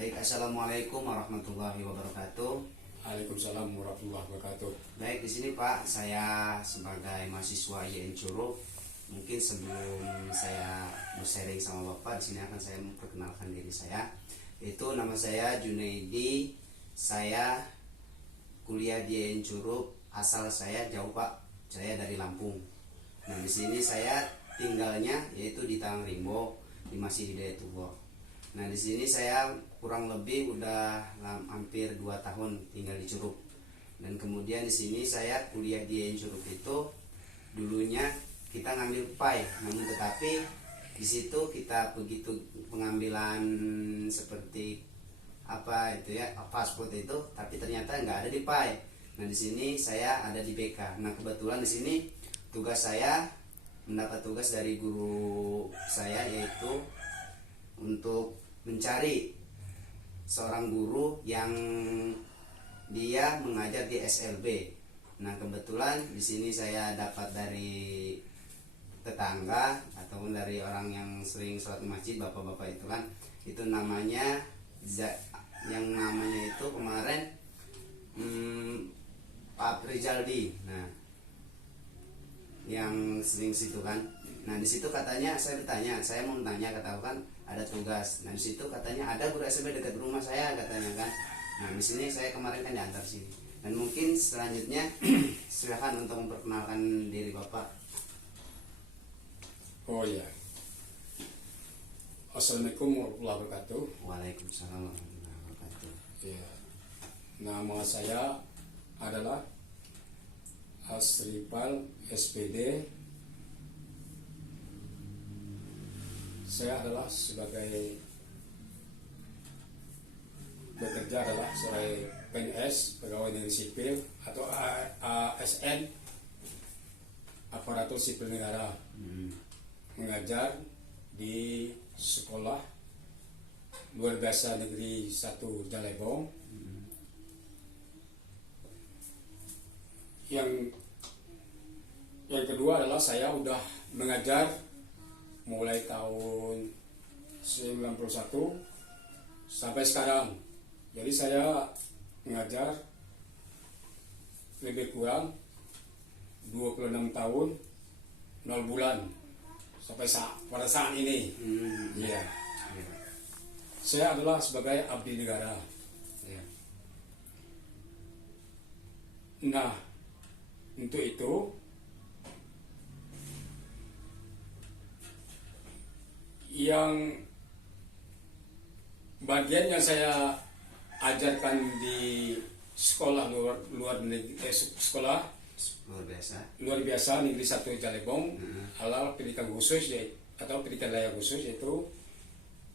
Baik, assalamualaikum warahmatullahi wabarakatuh. Waalaikumsalam warahmatullahi wabarakatuh. Baik, di sini Pak, saya sebagai mahasiswa IAIN Curug, mungkin sebelum saya sharing sama Bapak, di sini akan saya memperkenalkan diri saya. Itu nama saya Junaidi. Saya kuliah di IAIN Curug. Asal saya jauh Pak, saya dari Lampung. Nah, di sini saya tinggalnya yaitu di Tangrimbo, di Masjid Hidayatullah. Nah, di sini saya kurang lebih udah hampir 2 tahun tinggal di Curug. Dan kemudian di sini saya kuliah di IAIN Curug itu dulunya kita ngambil PAI, namun tetapi di situ kita begitu pengambilan seperti apa itu ya, paspor itu, tapi ternyata nggak ada di PAI. Nah, di sini saya ada di BK. Nah, kebetulan di sini tugas saya mendapat tugas dari guru saya, yaitu untuk mencari seorang guru yang dia mengajar di SLB. Nah, kebetulan di sini saya dapat dari tetangga ataupun dari orang yang sering sholat di masjid, bapak-bapak itu kan, itu namanya yang namanya itu kemarin Pak Rizaldi. Nah, yang sering situ kan. Nah, di situ katanya saya bertanya, saya mau tanya, katakan ada tugas. Nah, di situ katanya ada guru SLB dekat rumah saya, katanya kan. Nah, di sini saya kemarin kan diantar sini. Dan mungkin selanjutnya silakan untuk memperkenalkan diri Bapak. Oh ya. Assalamualaikum warahmatullahi wabarakatuh. Waalaikumsalam warahmatullahi wabarakatuh. Ya. Nama saya adalah Asripal SPD. Saya adalah sebagai bekerja adalah sebagai PNS, pegawai negeri sipil, atau ASN, aparatur sipil negara, mengajar di sekolah luar biasa negeri 1 Jalebong. Yang kedua adalah saya udah mengajar mulai tahun 91 sampai sekarang. Jadi saya mengajar lebih kurang 26 tahun 0 bulan sampai pada saat ini. Iya. Saya adalah sebagai abdi negara. Ya. Nah, untuk itu yang bagian yang saya ajarkan di sekolah sekolah luar biasa negeri 1 Jalebong adalah pendidikan khusus atau pendidikan layak khusus, yaitu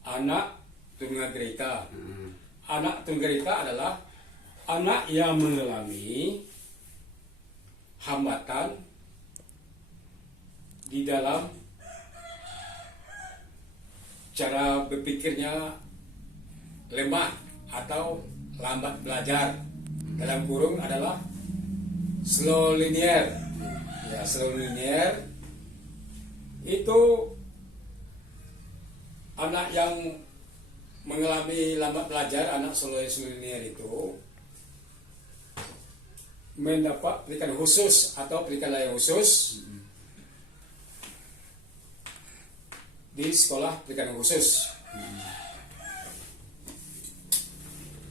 anak tunggagrika. Anak tunggagrika adalah anak yang mengalami hambatan di dalam cara berpikirnya lemah atau lambat belajar. Dalam kurung adalah slow linear. Ya, slow linear itu anak yang mengalami lambat belajar, anak slow linear itu mendapat pendidikan khusus atau pendidikan layak khusus di sekolah pendidikan khusus.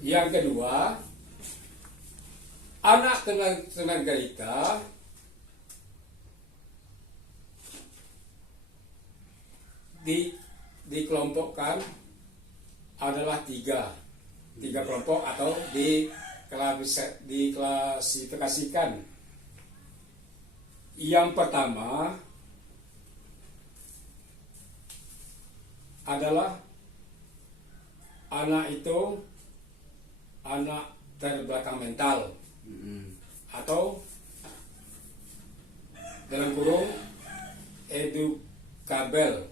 Yang kedua, anak tunggagrika dikelompokkan adalah tiga kelompok atau diklasifikasikan. Yang pertama adalah anak itu anak terbelakang mental, atau dalam kurung edukabel,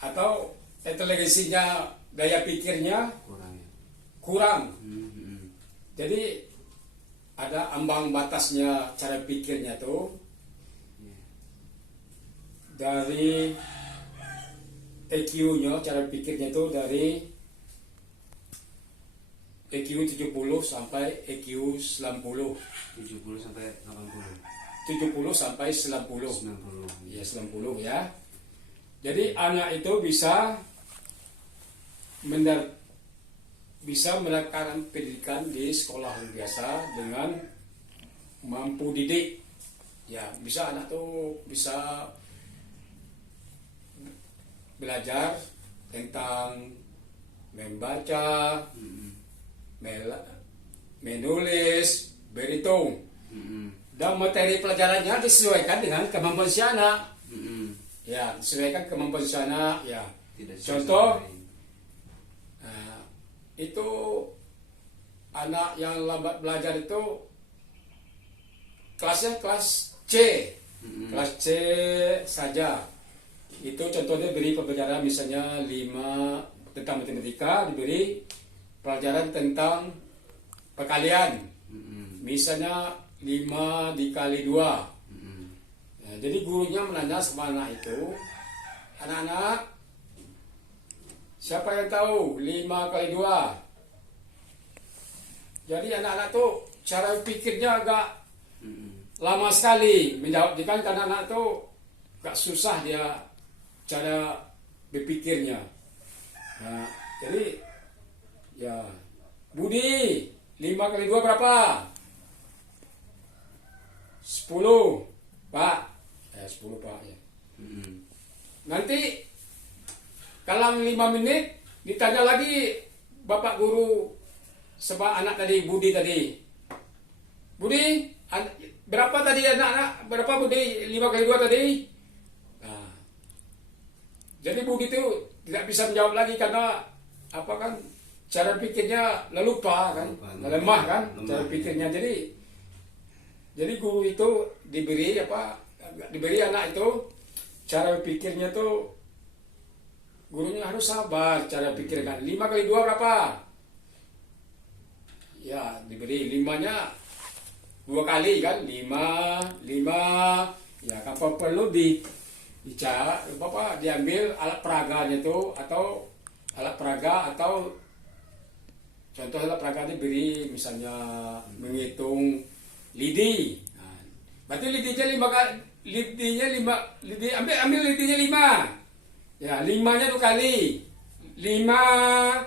atau inteligensinya, daya pikirnya kurang. Jadi ada ambang batasnya cara pikirnya tuh dari EQ-nya, cara pikirnya itu dari EQ 70 sampai EQ 90. 70 sampai 80. 70 sampai 90. 90. Ya, 90 ya. Jadi anak itu bisa mendapatkan pendidikan di sekolah biasa dengan mampu didik. Ya, bisa anak tuh bisa belajar tentang membaca, menulis, berhitung. Dan materi pelajarannya disesuaikan dengan kemampuan si anak. Ya, disesuaikan kemampuan si anak. Ya, Tidak contoh, sesuai. itu anak yang lambat belajar itu kelasnya kelas C, kelas C saja. Itu contohnya beri pelajaran misalnya 5 tentang matematika, diberi pelajaran tentang perkalian, misalnya 5 dikali 2. Ya, jadi gurunya menanya sama anak itu, anak-anak, siapa yang tahu 5 kali 2? Jadi anak-anak tuh cara pikirnya agak lama sekali menjawab, karena anak tuh agak susah dia cara berpikirnya. Nah, jadi ya, Budi, 5 kali 2 berapa? 10, Pak. 10 Pak ya. Nanti kalau 5 menit ditanya lagi Bapak guru sama anak tadi, Budi tadi. Budi, berapa tadi anak-anak? Berapa Budi 5 kali 2 tadi? Nah, jadi Budi itu tidak bisa menjawab lagi karena apa kan, cara pikirnya lupa kan, lemah kan cara pikirnya. Jadi guru itu diberi anak itu cara pikirnya tuh, gurunya harus sabar cara pikirkan. 5 kali 2 berapa? Ya, diberi 5-nya 2 kali kan, 5. Ya, kalau perlu dicara Bapak diambil alat peraganya itu, atau alat peraga, atau contoh alat peraga diberi misalnya menghitung lidi. Nah, berarti lidinya 5 kali, ambil lidinya 5. Ya, 5-nya 2 kali. 5.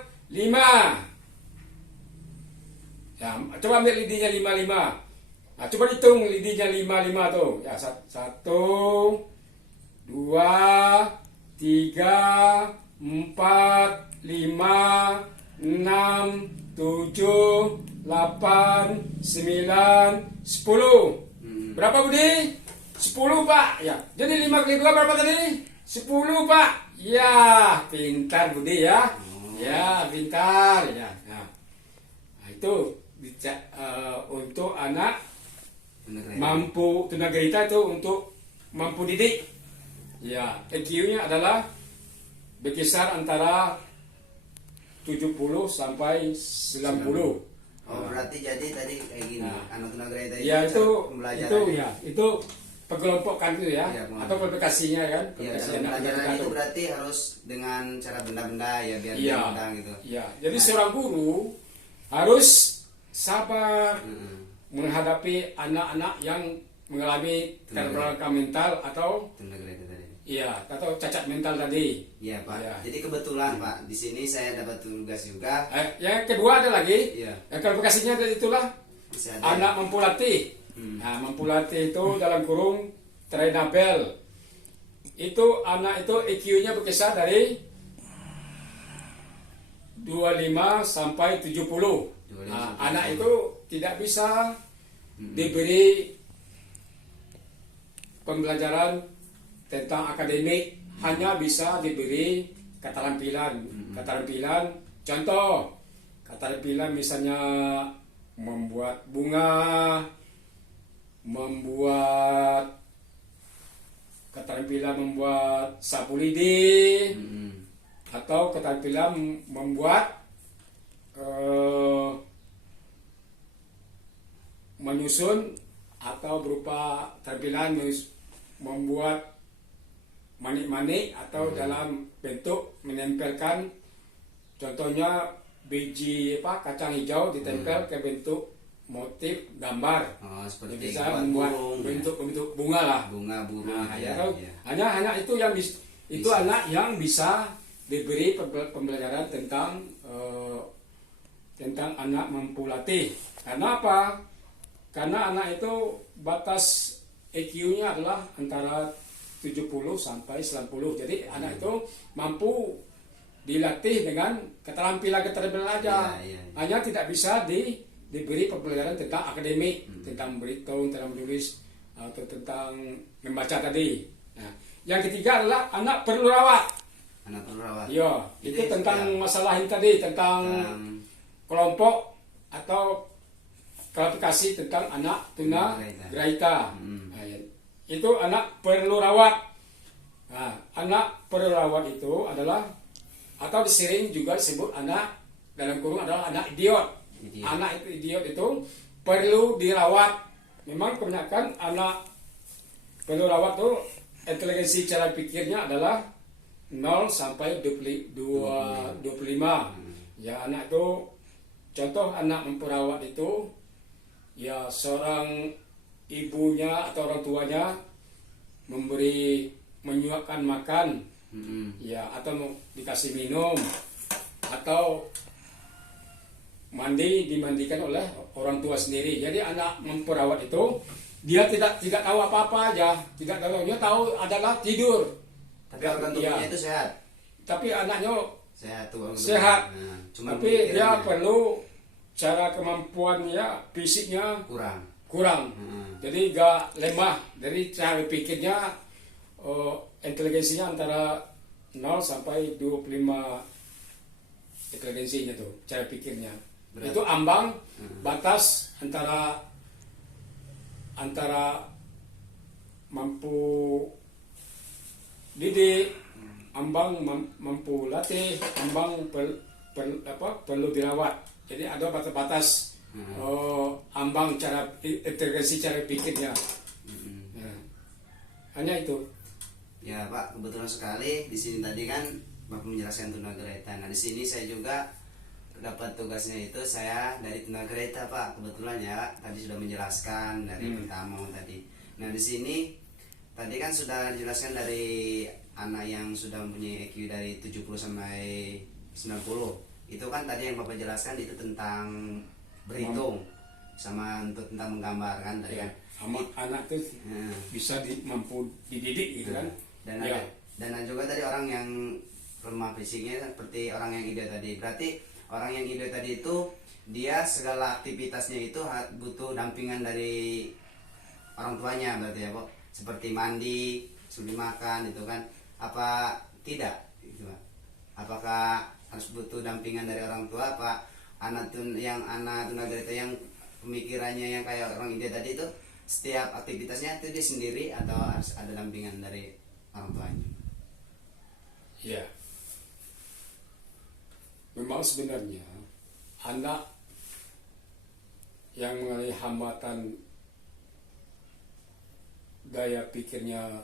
Ya, coba ambil lidinya 5. Nah, coba hitung lidinya 5 tuh. Ya, 1, 2, 3, 4, 5, 6, 7, 8, 9, 10. Berapa Budi? 10 Pak. Ya, jadi 5 kali 2 berapa tadi? 10 Pak. Ya, pintar Budi ya. Ya, pintar ya. Nah, itu untuk anak mampu tunagrahita, itu untuk mampu didik. Ya, EQ-nya adalah berkisar antara 70 sampai 90. Berarti jadi tadi kayak gini, anak tunagrahita Ya, pembelajaran. itu pengelompokan itu ya, Ya, atau publikasinya kan. Iya, Publikasi dalam anak pelajaran tunagrahita itu berarti harus dengan cara benda-benda ya, biar Iya, dia mudah gitu. iya. Jadi seorang guru harus sabar menghadapi anak-anak yang mengalami keterbelakangan mental atau Tunagrahita tadi. iya, atau cacat mental tadi. Iya Pak. Iya. Jadi kebetulan Pak, di sini saya dapat tugas juga. Yang kedua ada lagi, Iya. yang kualifikasinya itulah Masih ada. anak mampu latih. Nah, mampu latih itu dalam kurung trainable. Itu anak itu EQ-nya berkisar dari 25 sampai 70. 25 Nah, sampai anak 70. itu tidak bisa diberi pembelajaran tentang akademik, hanya bisa diberi keterampilan. Contoh, keterampilan misalnya membuat bunga, keterampilan membuat sapu lidi, atau keterampilan membuat menyusun, atau berupa keterampilan membuat manik-manik, atau dalam bentuk menempelkan, contohnya biji kacang hijau ditempel ke bentuk motif gambar. Seperti Bisa buat membuat burung, ya. bentuk bunga lah. Bunga burung. Nah, ya, ya, ya. hanya itu yang itu Bisa. anak yang bisa diberi pembelajaran tentang anak mampu latih. Karena apa? Karena anak itu batas EQ-nya adalah antara 70 sampai 90. Jadi anak itu mampu dilatih dengan keterampilan aja. Ya. Hanya tidak bisa diberi pembelajaran tentang akademik, tentang berhitung, tentang menulis, atau tentang membaca tadi. Nah, yang ketiga adalah anak perlu rawat. Anak perlu rawat. Iya, itu Jadi, tentang ya. masalah ini tadi, tentang kelompok atau klasifikasi tentang anak tunagrahita. Nah, itu anak perlu rawat. Nah, anak perlu rawat itu adalah atau disering juga disebut anak dalam kurung adalah anak idiot. Anak itu idiot itu perlu dirawat. Memang kebanyakan anak perlu rawat tuh inteligensi cara pikirnya adalah 0 sampai 25. Ya, anak itu contoh anak memperawat itu ya seorang ibunya atau orang tuanya menyuapkan makan, ya, atau dikasih minum, atau dimandikan oleh orang tua sendiri. Jadi anak memperawat itu dia tidak tahu apa-apa aja, dia tahu adalah tidur. Tapi organ tubuhnya Ya. itu sehat. Tapi anaknya Sehat tuh. sehat. Cuma Tapi dia pikirannya perlu cara kemampuannya fisiknya kurang. Jadi gak lemah. Dari cara pikirnya inteligensinya antara 0 sampai 25 inteligensinya tuh, cara pikirnya. Berarti. Itu ambang batas antara mampu didik, ambang mampu latih, ambang perlu dirawat. Jadi ada batas-batas ambang cara inteligensi cara pikirnya. Nah, hanya itu. Ya Pak, kebetulan sekali di sini tadi kan Bapak menjelaskan tunagrahita. Nah di sini saya juga dapat tugasnya itu saya dari tunagrahita Pak. Kebetulan ya tadi sudah menjelaskan dari pertama tadi. Nah di sini tadi kan sudah dijelaskan dari anak yang sudah mempunyai EQ dari 70 sampai 90. Itu kan tadi yang Bapak jelaskan itu tentang berhitung sama untuk tentang menggambar kan tadi kan. Anak itu bisa mampu dididik gitu kan. Dan ya. dan juga tadi orang yang lemah fisiknya seperti orang yang ide tadi. Berarti orang yang ide tadi itu dia segala aktivitasnya itu butuh dampingan dari orang tuanya berarti ya Pak. Seperti mandi, sebelum makan itu kan. Apa tidak gitu Pak? Apakah harus butuh dampingan dari orang tua apa anak tunagrahita yang pemikirannya yang kayak orang ide tadi itu setiap aktivitasnya itu dia sendiri atau harus ada dampingan dari orang tuanya? Ya, memang sebenarnya anak yang mengalami hambatan daya pikirnya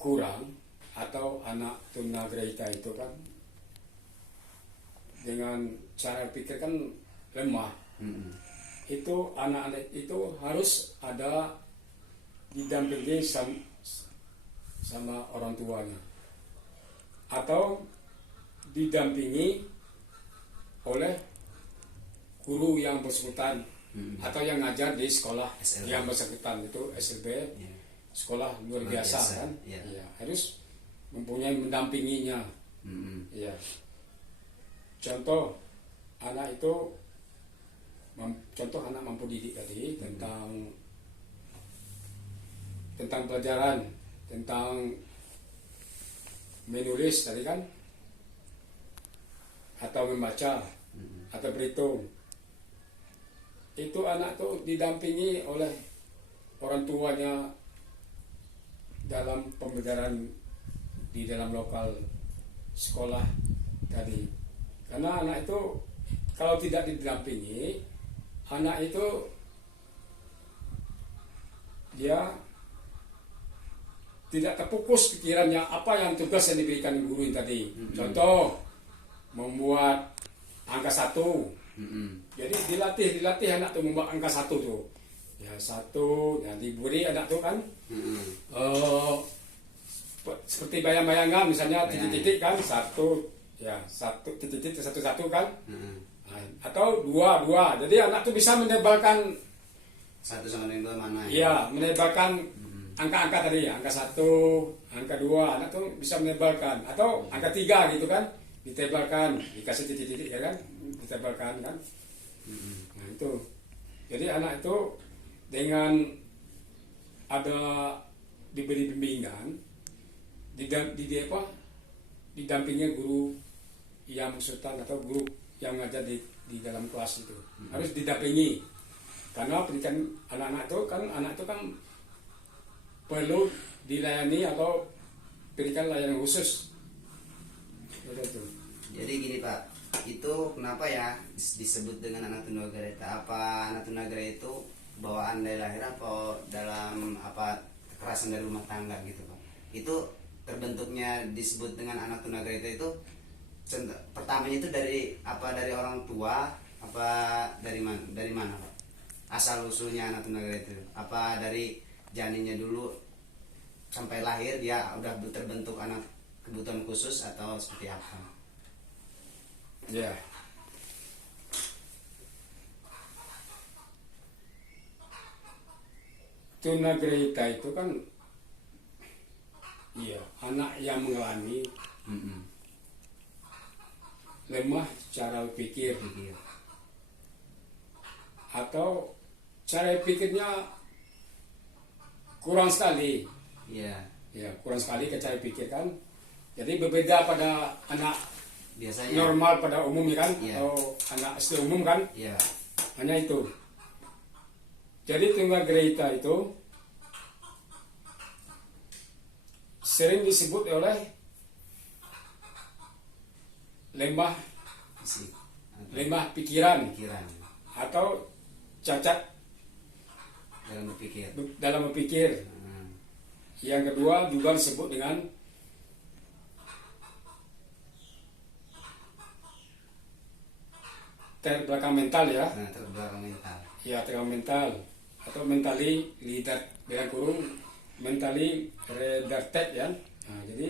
kurang atau anak tunagrahita itu kan dengan cara pikir kan lemah. Itu anak-anak itu harus ada didampingi sama orang tuanya atau didampingi oleh guru yang bersangkutan atau yang ngajar di sekolah SLB. yang bersangkutan itu SLB, sekolah luar biasa kan. Ya. Ya, harus mempunyai mendampinginya. Ya. Contoh anak itu anak mampu didik tadi tentang pelajaran, tentang menulis tadi kan, atau membaca, atau berhitung. Itu anak tuh didampingi oleh orang tuanya dalam pembelajaran di dalam lokal sekolah tadi. Karena anak itu kalau tidak didampingi, anak itu dia tidak terfokus pikirannya apa yang tugas yang diberikan guru tadi. Contoh membuat angka 1. Jadi dilatih anak tuh membuat angka 1 tuh. Ya 1, ya diberi anak tuh kan. Seperti bayang-bayangan misalnya titik-titik kan 1, ya 1 titik-titik 1 kan. Atau 2. Jadi anak tuh bisa menebalkan 1 sama dengan 2 mana ya? Iya, menebalkan angka-angka tadi, angka 1, angka 2, anak tuh bisa menebalkan. Atau angka 3 gitu kan, ditebalkan, dikasih titik-titik ya kan, ditebalkan kan. Nah itu, jadi anak itu dengan ada diberi bimbingan, didampingi guru yang konsultan atau guru yang ngajar di dalam kelas itu. Harus didampingi. Karena pendidikan anak-anak itu kan perlu dilayani atau berikan layanan khusus. Jadi gini Pak, itu kenapa ya disebut dengan anak tunagrahita? Apa anak tunagrahita itu bawaan dari lahir apa dalam kekerasan dari rumah tangga gitu Pak? Itu terbentuknya disebut dengan anak tunagrahita itu pertamanya itu dari orang tua apa dari mana Pak? Asal usulnya anak tunagrahita itu apa dari janinnya dulu sampai lahir dia udah terbentuk anak kebutuhan khusus atau seperti apa? Ya. Tunagrahita itu kan iya, anak yang mengalami lemah cara pikir atau cara pikirnya kurang sekali. Iya. Ya, kurang sekali ke cara pikir kan. Jadi berbeda pada anak Biasanya normal pada umumnya kan, Iya. atau anak SD umum kan, Iya. hanya itu. Jadi tunagrahita itu sering disebut oleh lemah pikiran atau cacat dalam berpikir. Yang kedua juga disebut dengan terbelakang mental ya. Terbelakang mental. Ya, terbelakang mental atau mentally leader dengan kurung mentally retarded ya. Nah, jadi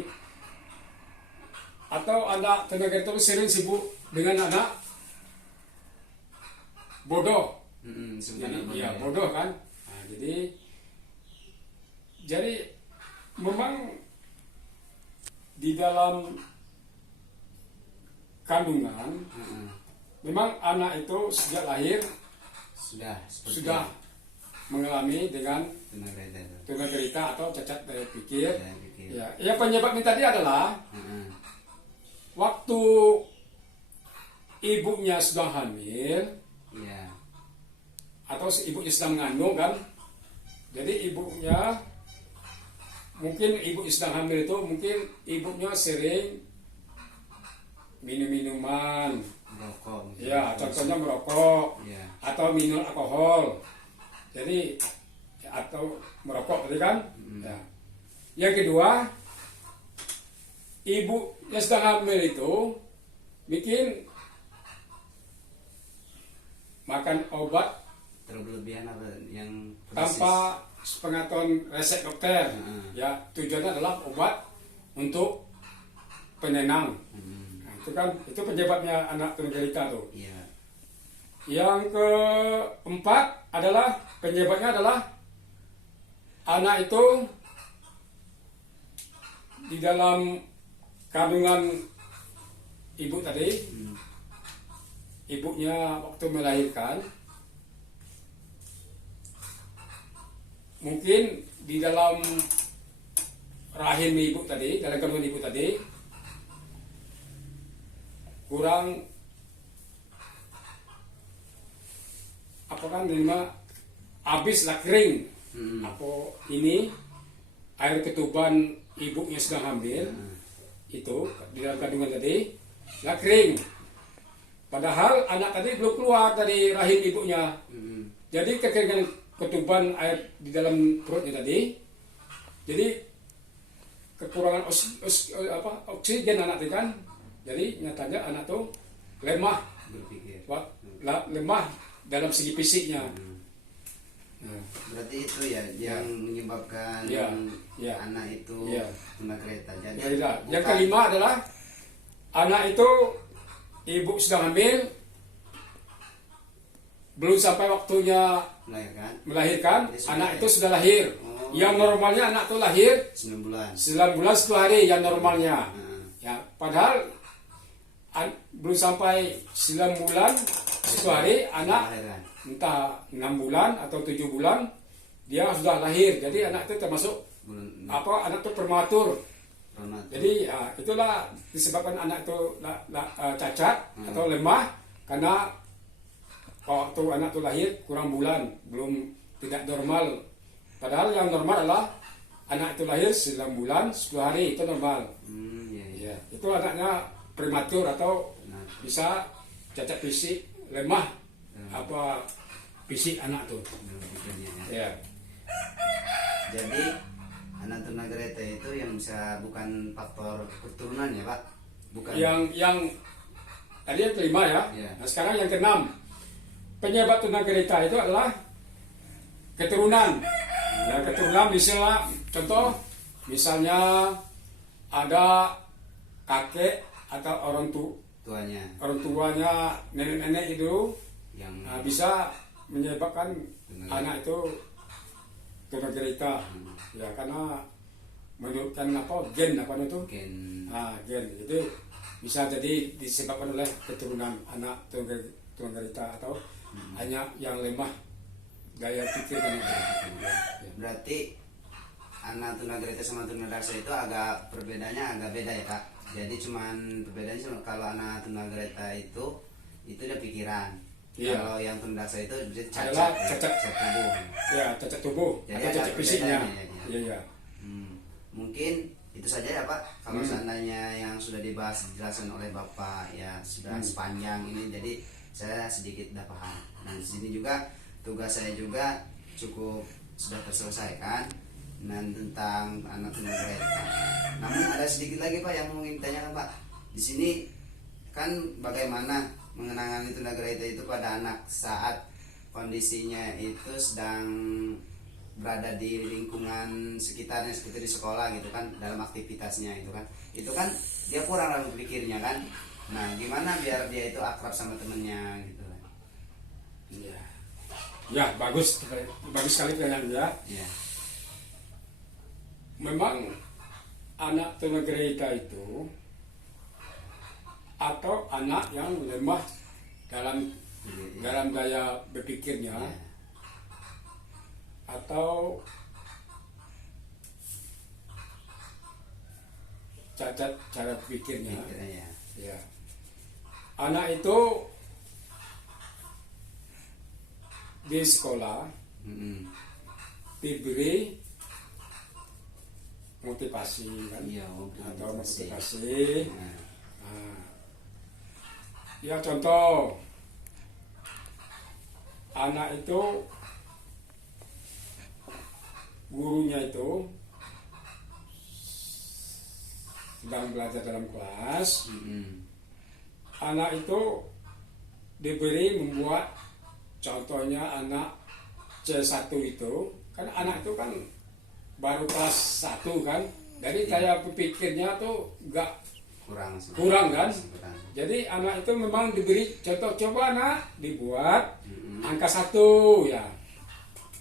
atau anak tunagrahita itu sering sibuk dengan anak bodoh. Jadi ya bodoh kan. Nah, jadi memang di dalam kandungan memang anak itu sejak lahir sudah mengalami dengan tunagrahita atau cacat daya pikir. Ya, yang penyebabnya tadi adalah waktu ibunya sedang hamil atau ibunya sedang mengandung kan. Jadi ibunya mungkin ibu sedang hamil itu mungkin ibunya sering minuman, ya contohnya merokok, atau minum alkohol. Jadi atau merokok tadi kan. Ya. Yang kedua, ibu yang sedang hamil itu bikin makan obat terberlebihan apa yang tanpa pengetahuan resep dokter. Ya, tujuannya adalah obat untuk penenang. Nah, itu penyebabnya anak tunagrahita tuh. Yang keempat adalah penyebabnya adalah anak itu di dalam kandungan ibu tadi, ibunya waktu melahirkan mungkin di dalam rahim ibu tadi, dalam kandungan ibu tadi kurang apa kan habislah kering. Apa ini air ketuban ibunya sedang hamil itu di dalam kandungan tadi lah kering. Padahal anak tadi belum keluar dari rahim ibunya. Jadi kekeringan ketuban air di dalam perutnya tadi, jadi kekurangan oksigen anak tadi kan, Jadi nyatanya anak tuh lemah, berpikir. lemah dalam segi fisiknya. Nah, Berarti itu ya yang menyebabkan Ya, ya. anak itu Ya. tunagrahita. Jadi ya, yang bukan- kelima adalah anak itu ibu sedang hamil, belum sampai waktunya melahirkan, Dia sudah anak lahir. itu sudah lahir. Oh. Yang normalnya anak itu lahir 9 bulan. 9 bulan 10 hari yang normalnya. Nah, Ya, padahal belum sampai 9 bulan 10 hari anak melahirkan. entah 6 bulan atau 7 bulan dia sudah lahir. Jadi anak itu termasuk anak itu prematur. Ronald. Jadi itulah disebabkan anak itu cacat atau lemah karena waktu anak itu lahir kurang bulan, belum tidak normal. Padahal yang normal adalah anak itu lahir 9 bulan 10 hari, itu normal. Iya, iya. Ya, itu anaknya prematur atau Nah, bisa cacat fisik, lemah fisik anak tuh. berpikirnya ya. Ya. Jadi anak tunagrahita itu yang bisa bukan faktor keturunan ya Pak? Bukan. Yang tadi yang kelima ya. Ya. Nah, sekarang yang keenam. Penyebab tunagrahita itu adalah keturunan. Ya, keturunan misalnya ada kakek atau orang tuanya nenek-nenek itu yang bisa menyebabkan Tunagrahita. anak itu tunagrahita. Ya, karena menurutkan gen itu mungkin gen itu bisa jadi disebabkan oleh keturunan anak tunagrahita atau hanya yang lemah gaya pikir dan itu. Ya. berarti anak tunagrahita sama tunadarsa itu agak perbedaannya agak beda ya Kak. Jadi cuman perbedaannya cuma kalau anak tunagrahita itu udah pikiran. Iya. Kalau yang tunadarsa itu bisa Adalah cacat tubuh. Ya, cacat tubuh Jadi atau ada cacat fisiknya. perbedaannya, ya. Iya, iya. Mungkin itu saja ya Pak. Kalau seandainya yang sudah dibahas dijelaskan oleh Bapak ya sudah sepanjang ini, jadi saya sedikit udah paham. Nah di sini juga tugas saya juga cukup sudah terselesaikan dan tentang anak tunagrahita. Namun ada sedikit lagi Pak yang mau ingin tanyakan Pak. Di sini kan bagaimana mengenangani tunagrahita itu pada anak saat kondisinya itu sedang berada di lingkungan sekitarnya seperti di sekolah gitu kan, dalam aktivitasnya itu kan dia kurang dalam berpikirnya kan. Nah gimana biar dia itu akrab sama temennya gitu kan. Iya. Ya, bagus sekali pertanyaan ya. Iya. Memang anak tunagrahita itu atau anak yang lemah dalam gaya berpikirnya Iya. atau cacat cara berpikirnya. Pikirannya. Ya. Anak itu di sekolah Mm-mm. diberi motivasi kan, Iya, atau motivasi. motivasi. Nah, Nah, ya contoh anak itu gurunya itu sedang belajar dalam kelas, anak itu diberi membuat contohnya anak C1 itu kan, anak itu kan baru kelas 1 kan, jadi saya berpikirnya tuh nggak kurang kan. Jadi anak itu memang diberi contoh, coba anak dibuat angka 1 ya,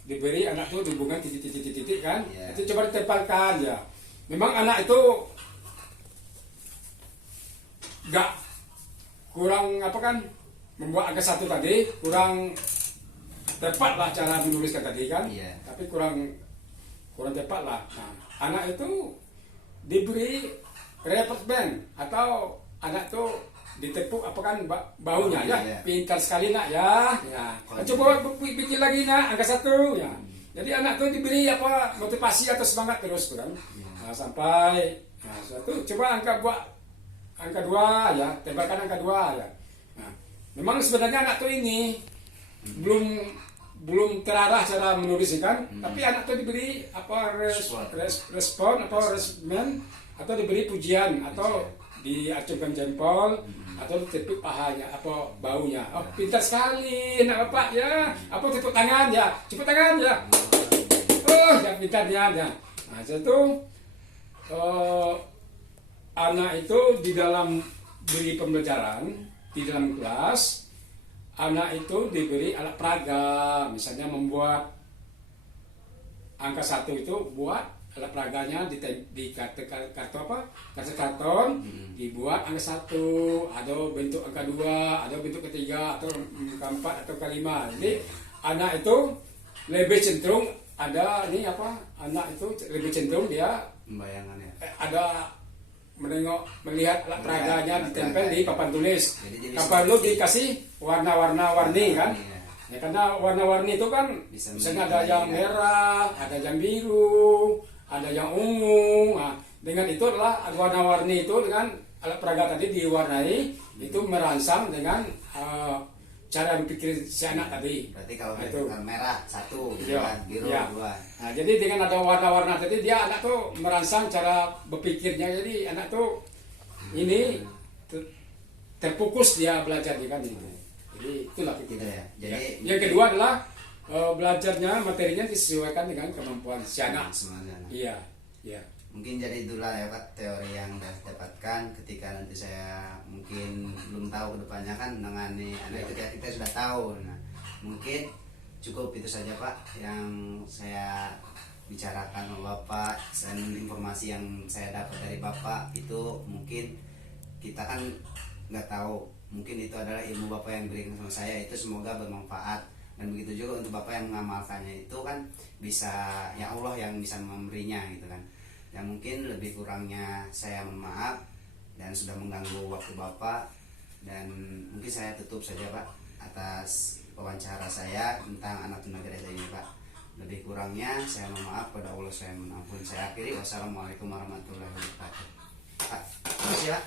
diberi anak itu dihubungkan titik-titik kan, Yeah. itu coba ditempelkan ya. Memang anak itu nggak kurang kan, membuat angka 1 tadi kurang tepat lah cara menuliskan tadi kan. Yeah. Tapi kurang tepat lah. Nah, anak itu diberi report band atau anak itu ditepuk bahunya ya, Iya. pintar sekali nak ya. Coba bikin lagi nak angka 1 ya. Jadi anak itu diberi motivasi atau semangat terus kan. Nah, sampai satu coba angka 2 ya, tembakan angka 2 ya. Nah, memang sebenarnya anak itu ini belum terarah cara menulis kan, tapi anak itu diberi respon atau respon atau diberi pujian atau diacungkan jempol atau tepuk pahanya apa baunya. Oh, pintar sekali nak bapak ya. Apa tepuk tangan ya, tepuk tangan ya. Oh, ya pintar ya. Nah, itu anak itu di dalam beri pembelajaran di dalam kelas, anak itu diberi alat peraga, misalnya membuat angka 1 itu buat alat peraganya di kartu apa? Kartu karton dibuat angka 1, ada bentuk angka 2, ada bentuk ketiga atau angka 4 atau angka 5. Jadi anak itu lebih cenderung ada ini apa? Anak itu lebih cenderung dia Membayangkan ya. ada melihat alat peraganya ditempel di papan tulis. Jadi dia Papan bisa lu dikasih warna-warni kan? Iya. Ya, karena warna-warni itu kan Bisa misalnya ada yang menilai, merah, ada yang biru, ada yang ungu. Nah, dengan itu adalah warna-warni itu dengan alat peraga tadi diwarnai itu merangsang dengan cara berpikir si anak tadi. Berarti kalau Itu. kan merah 1, gitu Iya, kan, biru iya. 2. Nah, jadi dengan ada warna-warna tadi dia anak tuh merangsang cara berpikirnya. Jadi anak tuh ini terfokus dia belajar di kan itu. Jadi itulah Gitu kita. ya. Jadi Yang kedua adalah belajarnya materinya disesuaikan dengan kemampuan si anak. semuanya. Iya, iya. Mungkin jadi itulah ya Pak teori yang saya dapatkan ketika nanti saya mungkin belum tahu kedepannya kan menangani anak itu kita sudah tahu. Nah, mungkin cukup itu saja Pak yang saya bicarakan sama Bapak, dan informasi yang saya dapat dari Bapak itu mungkin kita kan nggak tahu, mungkin itu adalah ilmu Bapak yang berikan sama saya, itu semoga bermanfaat. Dan begitu juga untuk Bapak yang mengamalkannya itu kan bisa, ya Allah yang bisa memberinya gitu kan. Dan mungkin lebih kurangnya saya mohon maaf dan sudah mengganggu waktu Bapak, dan mungkin saya tutup saja Pak atas wawancara saya tentang anak tunagresa ini Pak. Lebih kurangnya saya mohon maaf, pada Allah saya mohon ampun. Saya akhiri, wassalamualaikum warahmatullahi wabarakatuh. Pak, terima kasih Pak.